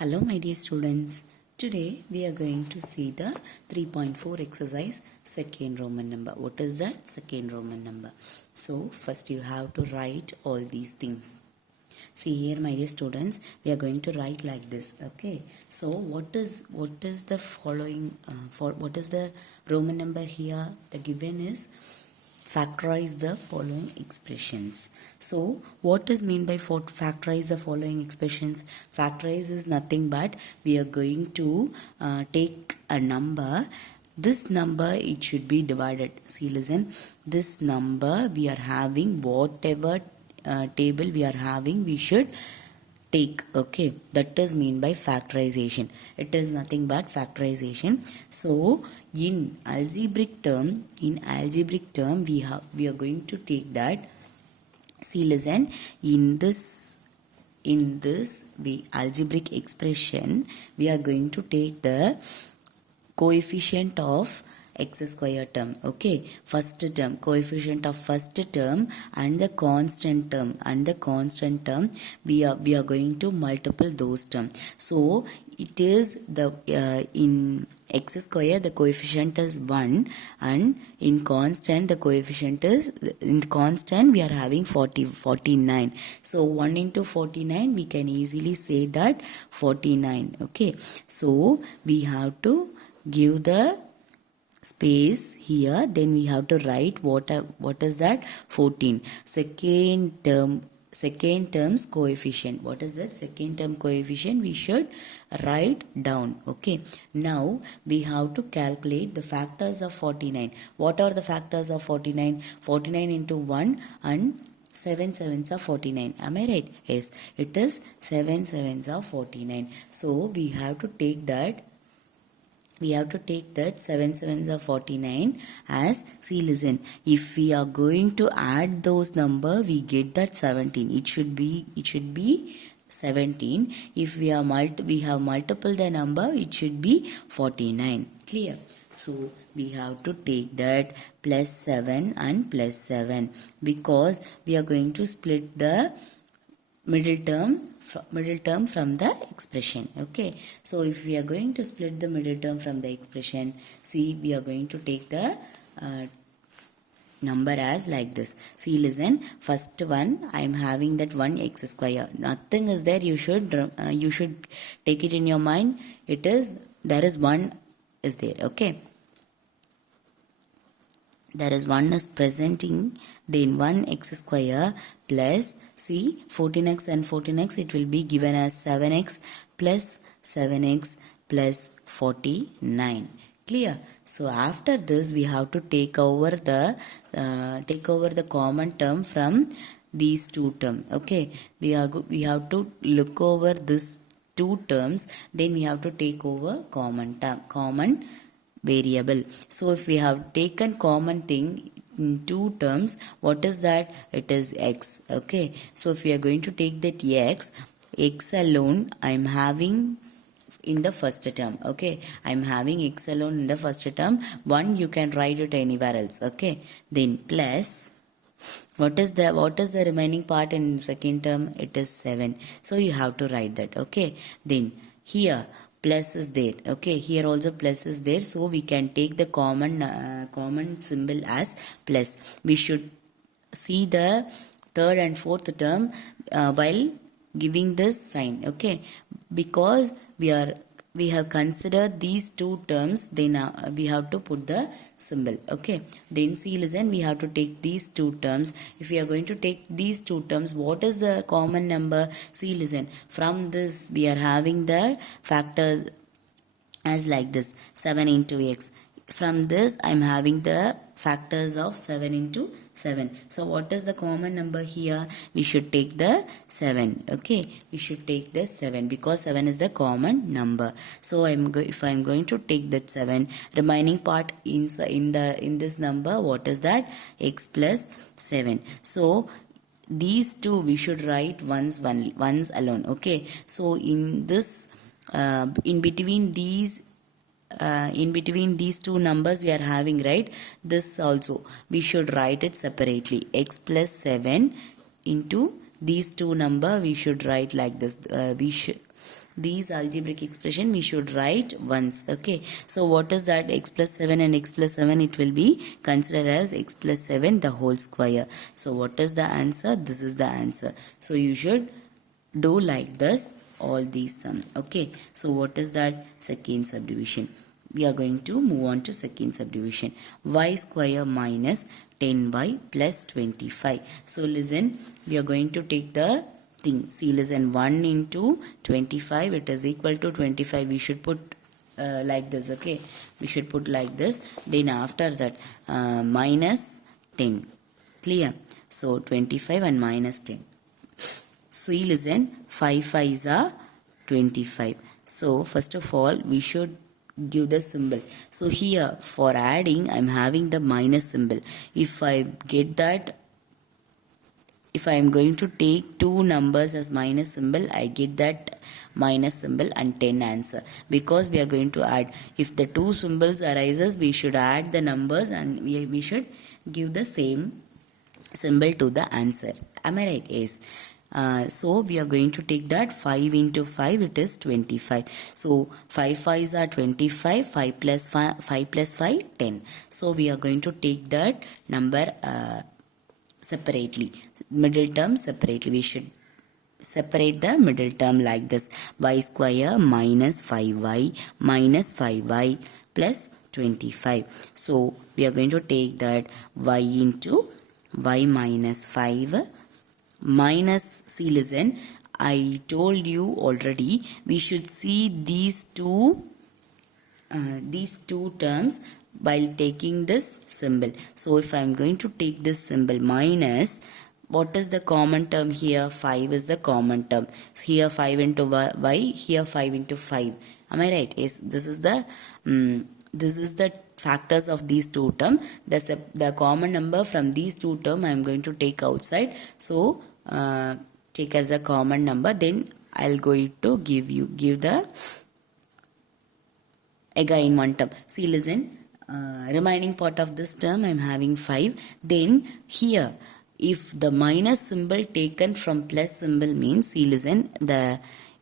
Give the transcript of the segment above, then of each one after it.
Hello my dear students, today we are going to see the 3.4 exercise second Roman number. What is that? Second Roman number. So first you have to write all these things. See here my dear students, we are going to write like this. Okay, so what is the following what is the Roman number here? The given is factorize the following expressions. So what is mean by factorize the following expressions? Factorize is nothing but we are going to take a number. This number, it should be divided. See, listen, this number we are having, whatever table we are having, we should take. Okay, that is mean by factorization. It is nothing but factorization. So in algebraic term we are going to take that. See, listen, in this algebraic expression we are going to take the coefficient of x square term. Okay, first term, coefficient of first term and the constant term, we are going to multiple those terms. So it is the in x square the coefficient is 1, and in constant the coefficient is, in constant we are having 49. So 1 into 49 we can easily say that 49. Okay, so we have to give the space here, then we have to write what is that? 14. Second term's coefficient. What is that? Second term coefficient we should write down. Okay, now we have to calculate the factors of 49. What are the factors of 49? 49 into 1 and 7 sevens are 49. Am I right? Yes, it is 7 sevens are 49. So we have to take that 7 sevens are 49 as, see, listen, if we are going to add those number, we get that 17. It should be 17. If we have multiple the number, it should be 49. Clear? So we have to take that plus 7 and plus 7, because we are going to split the middle term from the expression. Okay, so if we are going to split the middle term from the expression, see, we are going to take the number as like this. See, listen, first one, I am having that 1 x square. Nothing is there. You should take it in your mind. It is, there is 1 is there. Okay, there is 1 is presenting, then 1 x square plus, see, 14x and 14x, it will be given as 7x plus 7x plus 49. Clear? So after this we have to take over the common term from these two terms. Okay, we have to look over this two terms, then we have to take over common variable. So if we have taken common thing in two terms, what is that? It is x. Okay, so if we are going to take that x alone, I am having in the first term. Okay, I am having x alone in the first term. 1 you can write it anywhere else. Okay, then plus, what is the remaining part in second term? It is 7. So you have to write that. Okay, then here plus is there. Okay, here also plus is there, so we can take the common symbol as plus. We should see the third and fourth term while giving this sign. Okay, because we have considered these two terms, then we have to put the symbol. Okay, then see, listen, we have to take these two terms. If we are going to take these two terms, what is the common number? See, listen, from this we are having the factors as like this, 7 into x. From this I am having the factors of 7 into 7. So what is the common number here? We should take the 7. Okay, we should take the 7 because 7 is the common number. So if I am going to take that 7, remaining part in this number, what is that? X plus 7. So these two we should write once alone. Okay, so in this in between these two numbers we are having, right? This also we should write it separately. X plus 7 into these two number we should write like this. these algebraic expression we should write once. Okay, so what is that? X plus 7 and x plus 7, it will be considered as x plus 7 the whole square. So what is the answer? This is the answer. So you should do like this all these sum. Okay, so what is that? Second subdivision. We are going to move on to second subdivision. Y square minus 10y plus 25. So listen, we are going to take the thing. See, listen, 1 into 25, it is equal to 25. We should put like this. Okay, we should put like this. Then after that minus 10. Clear? So 25 and minus 10. See, listen, 5 5s are 25. So first of all we should give the symbol. So here for adding I am having the minus symbol. If I get that, if I am going to take two numbers as minus symbol, I get that minus symbol and 10 answer, because we are going to add. If the two symbols arises, we should add the numbers and we should give the same symbol to the answer. Am I right? Yes. So we are going to take that 5 into 5, it is 25. So 5 5s are 25, 5 plus 5, 10. So we are going to take that number separately, middle term separately. We should separate the middle term like this: y square minus 5y plus 25. So we are going to take that y into y minus 5 minus, see, listen, I told you already we should see these two terms while taking this symbol. So if I am going to take this symbol minus, what is the common term here? 5 is the common term. So here 5 into y, here 5 into 5. Am I right? Yes, this is the factors of these two terms. The common number from these two terms I am going to take outside. So take as a common number, then I'll going to give the again one term. See, listen, remaining part of this term I'm having 5. Then here, if the minus symbol taken from plus symbol means, see, listen,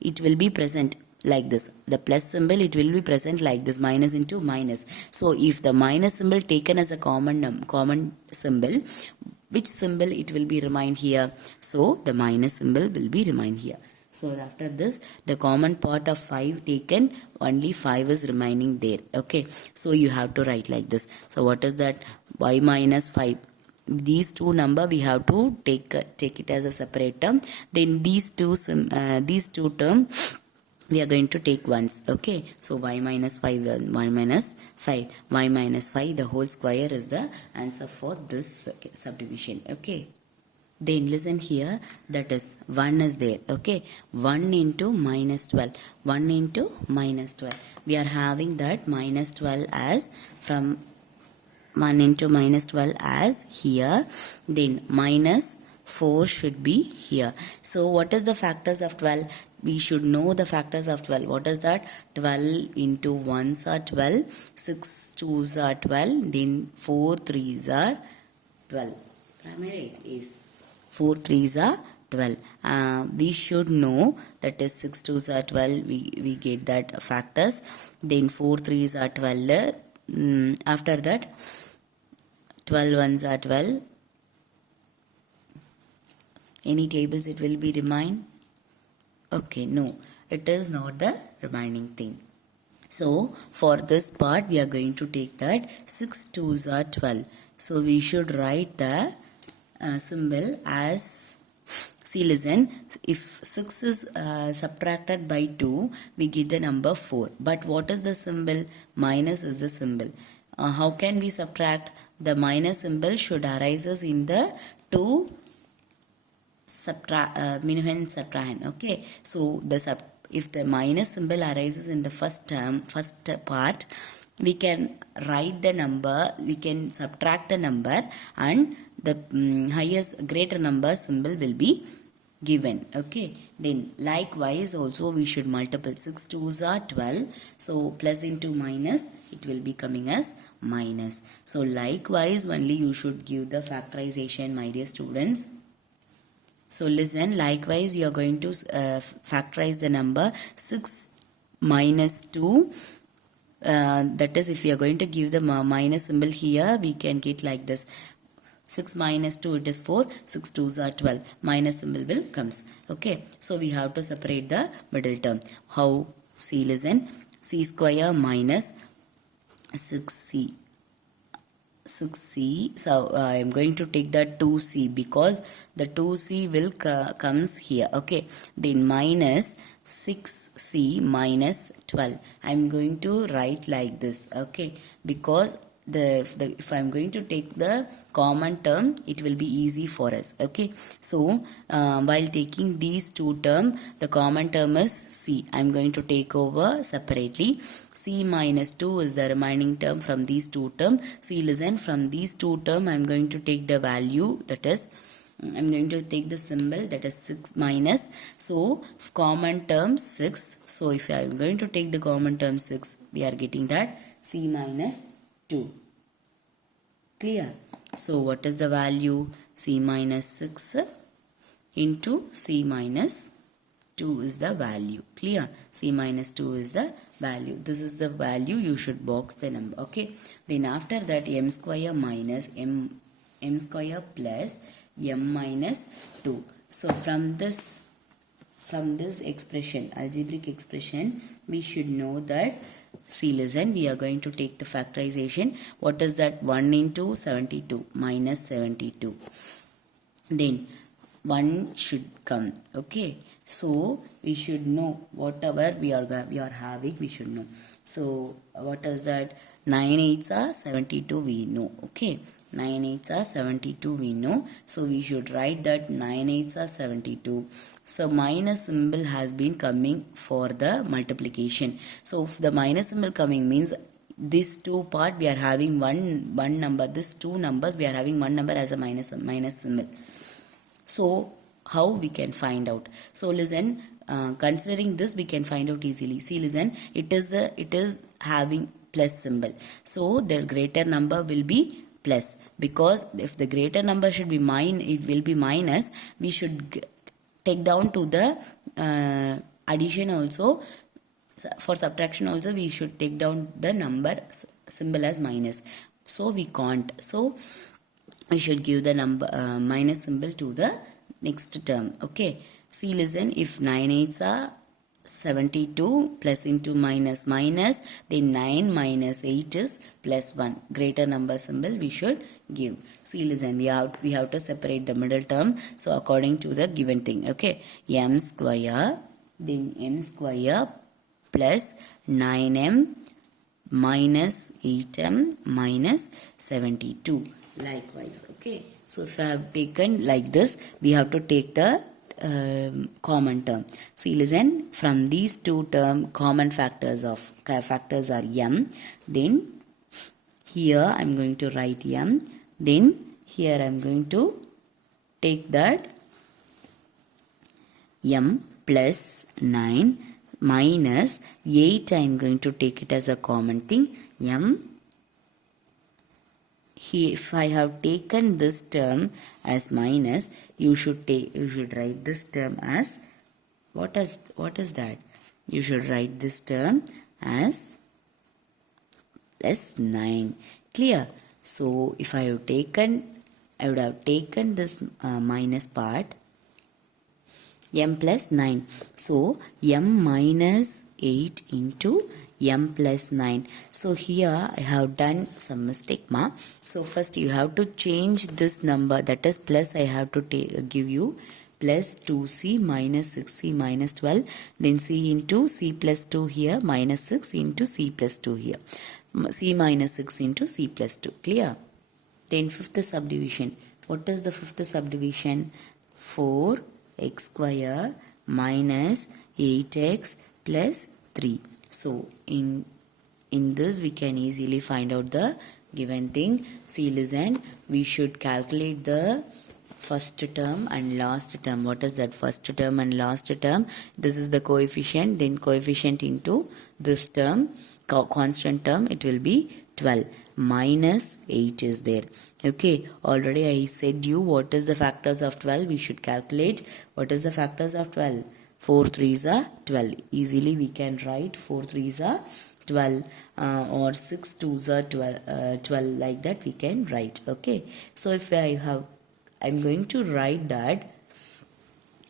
it will be present like this. The plus symbol, it will be present like this, minus into minus. So if the minus symbol taken as a common symbol, which symbol it will be remain here? So the minus symbol will be remain here. So after this, the common part of 5 taken, only 5 is remaining there. Okay, so you have to write like this. So what is that? Y minus 5. These two number we have to take it as a separate term. Then these two term we are going to take once. Okay, so y minus 5, y minus 5, y minus 5, the whole square is the answer for this subdivision. Okay, then listen here, that is 1 is there. Okay, 1 into minus 12, 1 into minus 12. We are having that minus 12 as from 1 into minus 12 as here, then minus 4 should be here. So what is the factors of 12? We should know the factors of 12. What is that? 12 into 1s are 12, 6 2s are 12, then 4 3s are 12. Am I right? Yes. 4 3s are 12. We should know that is 6 2s are 12. We get that factors. Then 4 3s are 12. After that 12 1s are 12. Any tables it will be remain? Okay, no, it is not the remaining thing. So for this part we are going to take that 6 2s are 12. So we should write the symbol as, see, listen, if 6 is subtracted by 2, we get the number 4. But what is the symbol? Minus is the symbol. How can we subtract? The minus symbol should arises in the two subtrahend. Okay, so if the minus symbol arises in the first part, we can write the number, we can subtract the number, and the highest greater number symbol will be given. Okay, then likewise also we should multiply. 6 2s are 12, so plus into minus, it will be coming as minus. So likewise only you should give the factorization, my dear students. So listen, likewise you are going to factorize the number 6 minus 2. That is, if you are going to give the minus symbol here, we can get like this. 6 minus 2, it is 4. 6 2s are 12. Minus symbol will comes. Okay. So we have to separate the middle term. How? See, listen. C square minus 6c. 6c. So I am going to take the 2c because the 2c will comes here. Okay. Then minus 6c minus 12. I am going to write like this. Okay. Because if I am going to take the common term, it will be easy for us. Okay. So while taking these two terms, the common term is c. I am going to take over separately. C minus 2 is the remaining term from these two terms. See, listen, from these two terms, I am going to take the value, that is, I am going to take the symbol, that is 6 minus. So, common term 6. So, if I am going to take the common term 6, we are getting that C minus 2. Clear? So, what is the value? C minus 6 into C minus 2 is the value. Clear? C minus 2 is the value. This is the value. You should box the number. Okay. Then after that, m square minus m square plus m minus 2. So from this expression, algebraic expression, we should know that, see, listen, we are going to take the factorization. What is that? 1 into 72 minus 72. Then 1 should come. Okay. So we should know whatever we are having, we should know. So what is that? 9 8s are 72, we know. Okay. 9 8s are 72, we know. So we should write that 9 8s are 72. So minus symbol has been coming for the multiplication. So if the minus symbol coming means this two part we are having one number. This two numbers we are having one number as a minus symbol. So how we can find out? So listen, considering this we can find out easily. See, listen, it is having plus symbol. So the greater number will be plus, because if the greater number should be it will be minus. We should take down to the addition also. For subtraction also we should take down the number symbol as minus. So we can't. So we should give the number minus symbol to the next term. Okay. See, listen, if 9 8s are 72, plus into minus, then 9 minus 8 is plus 1. Greater number symbol we should give. See, listen, we have to separate the middle term. So according to the given thing. Okay. M square, then m square plus 9m minus 8m minus 72. Likewise. Okay. So if I have taken like this, we have to take the common term. See, listen, from these two term, common factors are m. Then here I am going to write m. Then here I am going to take that m plus 9 minus 8. I am going to take it as a common thing. M. Here, if I have taken this term as minus, you should write this term as what is that? You should write this term as plus 9. Clear? So if I would have taken this minus part, m plus 9. So m minus 8 into m plus 9. So here I have done some mistake, ma. So first you have to change this number, that is plus. I have to give you plus 2c minus 6c minus 12, then c into c plus 2 here, minus 6 into c plus 2 here, c minus 6 into c plus 2. Clear? Then fifth subdivision. What is the fifth subdivision? 4x square minus 8x plus 3. So in this we can easily find out the given thing. See, listen, we should calculate the first term and last term. What is that? First term and last term. This is the coefficient, then coefficient into this term, constant term, it will be 12. minus 8 is there. Okay, already I said you what is the factors of 12. We should calculate what is the factors of 12. 4 3s are 12. Easily we can write 4 3s are 12 or 6 2s are 12 like that we can write. Okay, so if I'm going to write that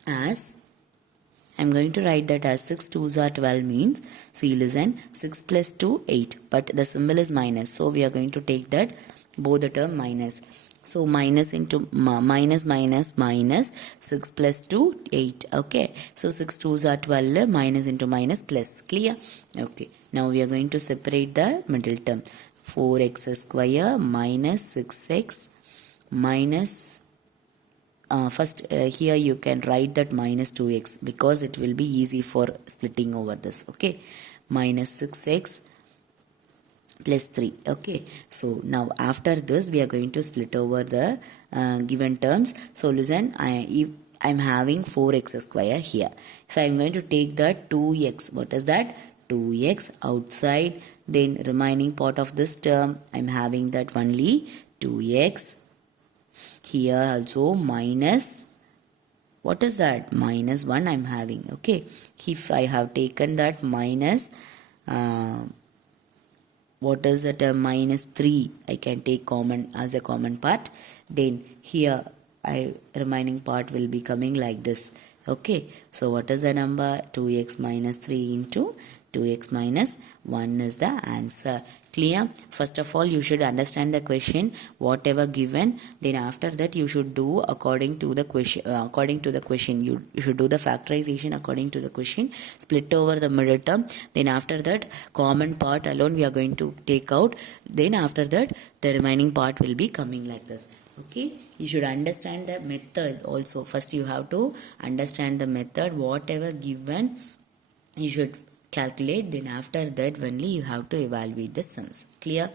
as 6 2s are 12 means, see listen, 6 plus 2 8, but the symbol is minus, so we are going to take that both the term minus. So minus into minus minus minus 6 plus 2 8. Okay, so 6 2s are 12, minus into minus plus. Clear? Okay, now we are going to separate the middle term. 4x square minus 6x minus first here you can write that minus 2x because it will be easy for splitting over this. Okay, minus 6x plus 3. Okay, so now after this we are going to split over the given terms. So listen, I'm having 4x square here. If I'm going to take that 2x, what is that? 2x outside, then remaining part of this term I'm having that only 2x. Here also minus, what is that? Minus 1 I'm having. Okay, if I have taken that minus what is it, minus 3 I can take common as a common part, then here remaining part will be coming like this. Okay, so what is the number? 2x minus 3 into 2x minus 1 is the answer. Clear? First of all you should understand the question whatever given, then after that you should do according to the question. You should do the factorization according to the question, split over the middle term, then after that common part alone we are going to take out, then after that the remaining part will be coming like this. Okay, you should understand the method also. First you have to understand the method, whatever given you should calculate, then after that only you have to evaluate the sums. Clear?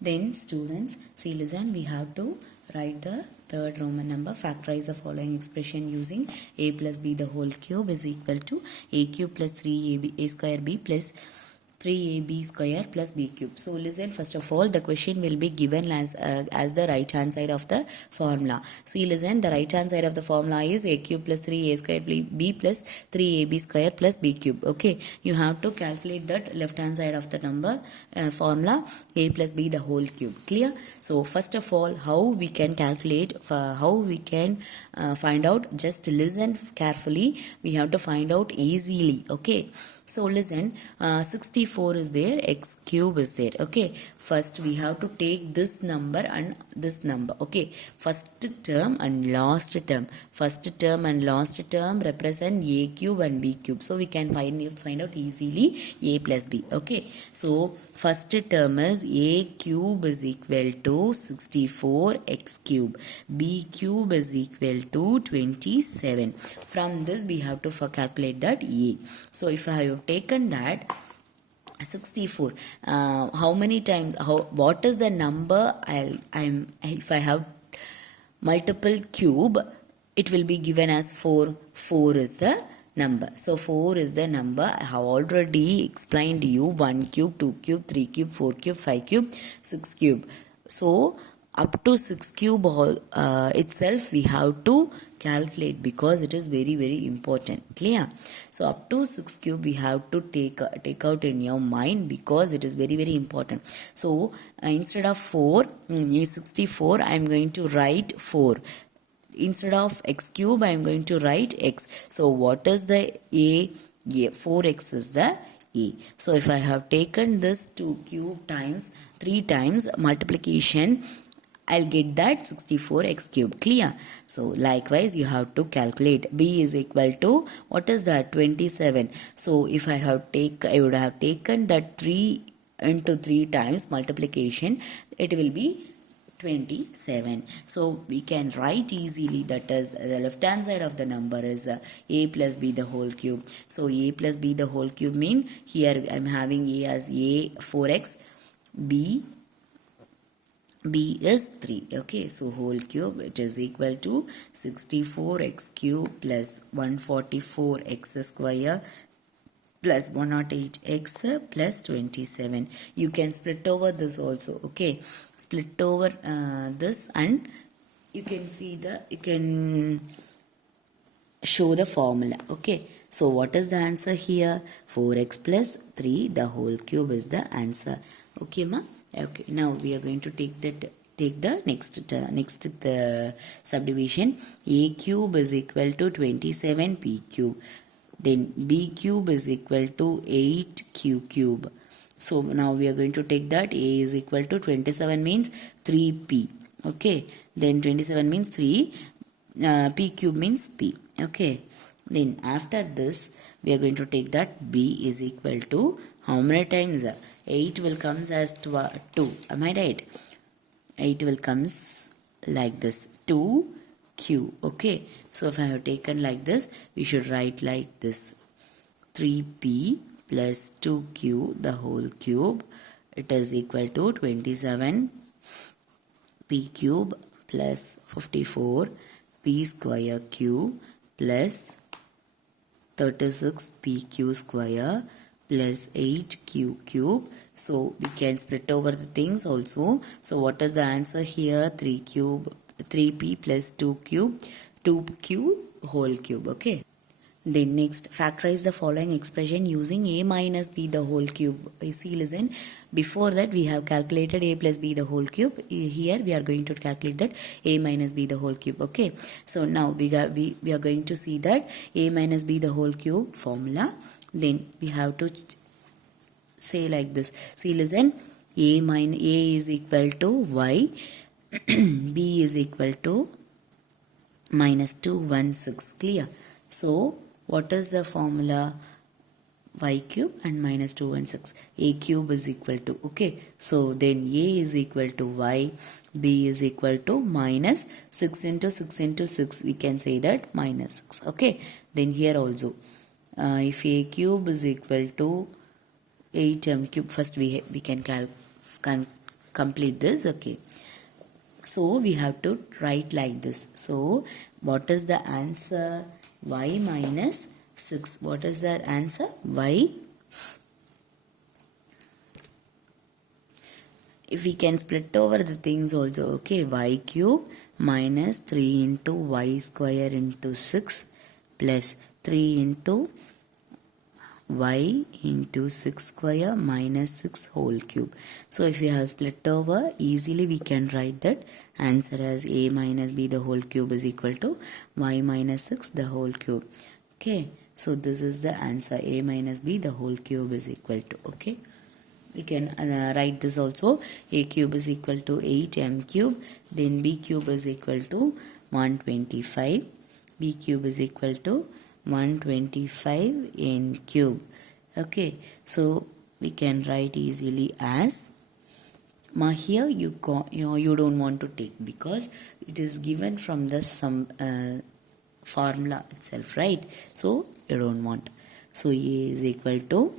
Then students, see listen, we have to write the third Roman number. Factorize the following expression using a plus b the whole cube is equal to a cube plus 3ab a square b plus 3ab square plus b cube. So listen, first of all the question will be given as the right hand side of the formula. See listen, the right hand side of the formula is a cube plus 3a square b plus 3ab square plus b cube. Okay, you have to calculate that left hand side of the number formula a plus b the whole cube. Clear? So first of all how we can calculate, how we can find out, just listen carefully, we have to find out easily. Okay, so listen, 64 is there, x cube is there. Okay, first we have to take this number and this number. Okay, first term and last term. First term and last term represent a cube and b cube. So we can find out easily a plus b. Okay, so first term is a cube is equal to 64 x cube. B cube is equal to 27. From this we have to calculate that a. So if I have taken that 64, how many times, what is the number if I have multiple cube, it will be given as 4. 4 is the number. So 4 is the number. I have already explained to you 1 cube, 2 cube, 3 cube, 4 cube, 5 cube, 6 cube. So up to 6 cube itself we have to calculate because it is very very important. Clear? So up to 6 cube we have to take out in your mind because it is very very important. So instead of 64 I am going to write 4. Instead of x cube I am going to write x. So what is the a? 4x is the a. So if I have taken this 2 cube times 3 times multiplication, I'll get that 64 x cube. Clear? So likewise you have to calculate. B is equal to, what is that? 27. So if I would have taken that 3 into 3 times multiplication, it will be 27. So we can write easily, that is the left hand side of the number is a plus b the whole cube. So a plus b the whole cube mean here I am having a as a 4x, b is 3. Okay, so whole cube, it is equal to 64 x cube plus 144 x square plus 108x plus 27. You can split over this also. Okay, split over this, and you can show the formula. Okay, so what is the answer here? 4x plus 3 the whole cube is the answer. Okay ma. Okay, now we are going to take the next subdivision. A cube is equal to 27p cube, then b cube is equal to 8q cube. So now we are going to take that. A is equal to 27 means 3p. Okay, then 27 means 3, p cube means p. Okay, then after this we are going to take that b is equal to how many times? 8 will comes as 2. Am I right? 8 will comes like this, 2q. Okay, so if I have taken like this, we should write like this, 3p plus 2q the whole cube, it is equal to 27 p cube plus 54 p square cube plus 36 pq square plus 8q cube. So we can split over the things also. So what is the answer here? 3p plus 2q whole cube. Okay. Then next, factorize the following expression using a minus b the whole cube. See, listen, before that we have calculated a plus b the whole cube. Here we are going to calculate that a minus b the whole cube. Okay, so now we are going to see that a minus b the whole cube formula. Then we have to say like this. See, listen, a is equal to y, b is equal to minus 216. Clear? So what is the formula? Y cube and minus 216. A cube is equal to, okay, so then a is equal to y, b is equal to minus 6 into 6 into 6, we can say that minus 6. Okay, then here also if a cube is equal to 8m cube, first we can complete this. Okay, so we have to write like this. So what is the answer? Y minus 6. What is the answer? Y. If we can split over the things also. Okay, y cube minus 3 into y square into 6 plus 3 into y into 6 square minus 6 whole cube. So if we have split over, easily we can write that answer as a minus b the whole cube is equal to y minus 6 the whole cube. Okay, so this is the answer, a minus b the whole cube is equal to. Okay, we can write this also. A cube is equal to 8m cube, then b cube is equal to 125, b cube is equal to 125 in cube. Okay, so we can write easily as here you don't want to take because it is given from the formula itself, right? So you don't want. So a is equal to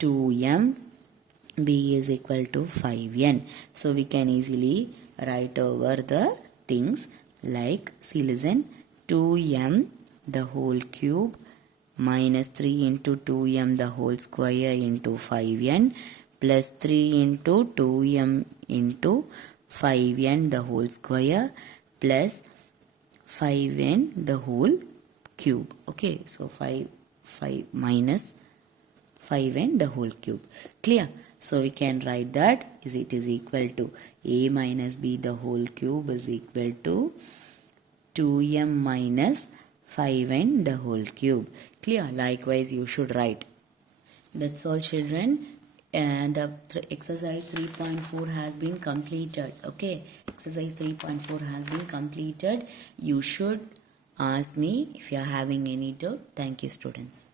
2m, b is equal to 5n. So we can easily write over the things like, see, listen, 2m the whole cube minus 3 into 2m the whole square into 5n plus 3 into 2m into 5n the whole square plus 5n the whole cube. Okay, so 5 minus 5n the whole cube. Clear? So we can write that it is equal to a minus b the whole cube is equal to 2m minus 5n the whole cube. Clear? Likewise you should write. That's all, children. And the exercise 3.4 has been completed. Okay, exercise 3.4 has been completed. You should ask me if you are having any doubt. Thank you, students.